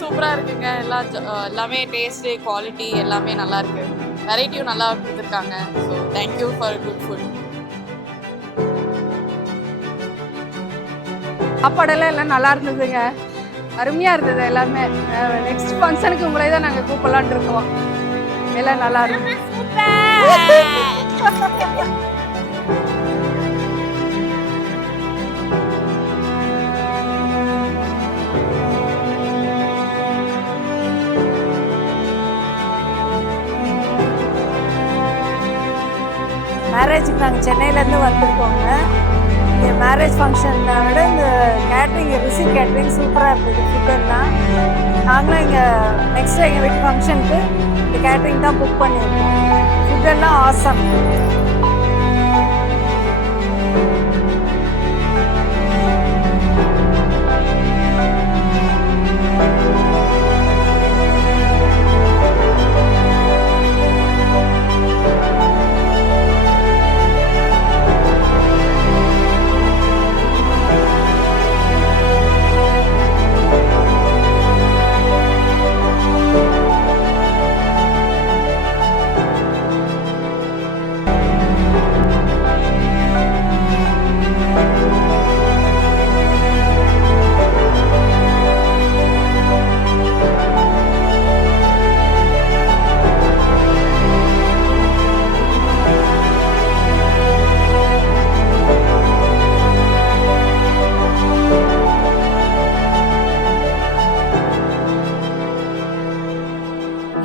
சூப்பரா இருக்குங்க. எல்லாமே டேஸ்ட், குவாலிட்டி எல்லாமே நல்லா இருக்கு. வெரைட்டியும் நல்லா குடுத்துருக்காங்க. So thank you for good food. சாப்பாடெல்லாம் எல்லாம் நல்லா இருந்ததுங்க. அருமையா இருந்தது எல்லாமே. நெக்ஸ்ட் ஃபங்க்ஷனுக்கு உங்களை தான் நாங்கள் கூப்பிடலான்னு இருக்கோம். எல்லாம் நல்லா இருக்கு. மேரேஜுக்கு நாங்கள் சென்னையிலேருந்து வந்திருக்கோங்க. இங்கே மேரேஜ் ஃபங்க்ஷனை விட இந்த கேட்ரிங் ரிஷி கேட்ரிங் சூப்பராக இருந்தது. ஃபுட்டெல்லாம் நாங்களும் இங்கே நெக்ஸ்ட் எங்கள் வீட்டு ஃபங்க்ஷனுக்கு இந்த கேட்ரிங் தான் புக் பண்ணியிருக்கோம். ஃபுட்டெல்லாம் ஆசம்.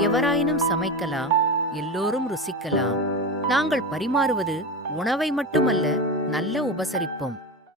எவராயினும் சமைக்கலாம், எல்லோரும் ருசிக்கலாம். நாங்கள் பரிமாறுவது உணவை மட்டுமல்ல, நல்ல உபசரிப்பும்.